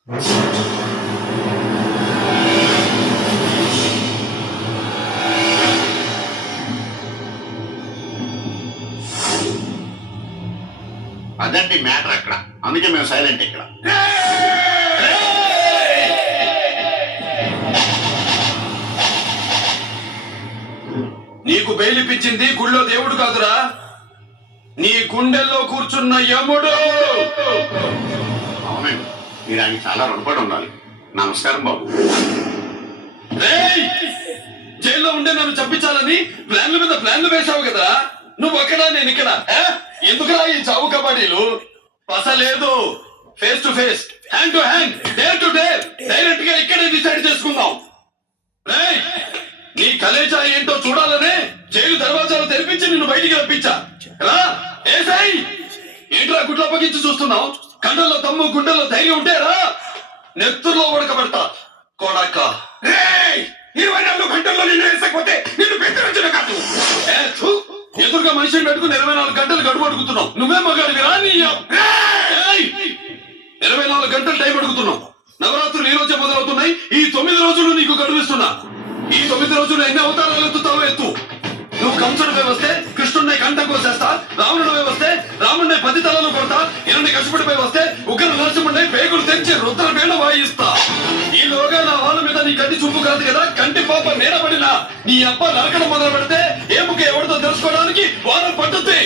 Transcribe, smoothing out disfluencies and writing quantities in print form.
అదండి మ్యాటర్ అక్కడ. అందుకే మేము సైలెంట్ ఇక్కడ. నీకు బెయిలిపించింది గుళ్ళో దేవుడు కాదురా, నీ గుండెల్లో కూర్చున్న యముడు. అవునండి, మీరు ఆయనకి చాలా రుణపడి ఉండాలి. నమస్కారం బాబు. జైల్లో ఉండే నన్ను చంపించాలని ప్లాన్ల మీద ప్లాన్లు వేశావు కదా, నువ్వు అక్కడ నేను ఇక్కడ. ఎందుకురా ఈ చావు కబడ్డీలు? పసలేదు. Face to face, hand to hand, dare to dare, direct గా ఇక్కడే డిసైడ్ చేసుకుందాం. నీ కలేజా ఏంటో చూడాలనే జైలు దర్వాజాలు తెరిపించి నిన్ను బయటికి రప్పించా. ఏంట్రా గుడ్ల పగించి చూస్తున్నావు? కండల్లో తమ్ము, గుండెల్లో ధైర్యం ఉంటేరా నెత్తుల్లో ఉడకబడతా కొడక. 24 గంటల్లో నిన్ను వేసకపోతే నిన్ను బెదిరించిన కాదు. ఎదురుగా మనిషిని పెట్టుకుని 24 గంటలు గడువు అడుగుతున్నావు. నువ్వే మగాడివిరా? 24 గంటలు టైం అడుగుతున్నావు. నవరాత్రులు ఈ రోజే మొదలవుతున్నాయి. ఈ 9 రోజులు నీకు గడువిస్తున్నా. ఈ 9 రోజులు ఎన్ని అవతారాలు ఎత్తుతావో ఎత్తు. నువ్వు కంసుడిపై వస్తే కృష్ణుడిని కంఠం కోసేస్తా, రావణుడిపై వస్తే రాముడిని 10 తలలు కొడతా, ఇరుని కశిపుడిపై వస్తే ఉగ్ర నరసింహుడిని పేగులు తెంచి రుద్ర వేళ వాయిస్తా. ఈలోగా నా వాళ్ళ మీద నీ కంటి చూపు కాదు కదా, కంటి పాప నేనబడినా నీ అప్ప నరకడం మొదలు పెడితే ఏ ముక్క ఎవరితో తెలుసుకోవడానికి వారం పట్టుద్ది.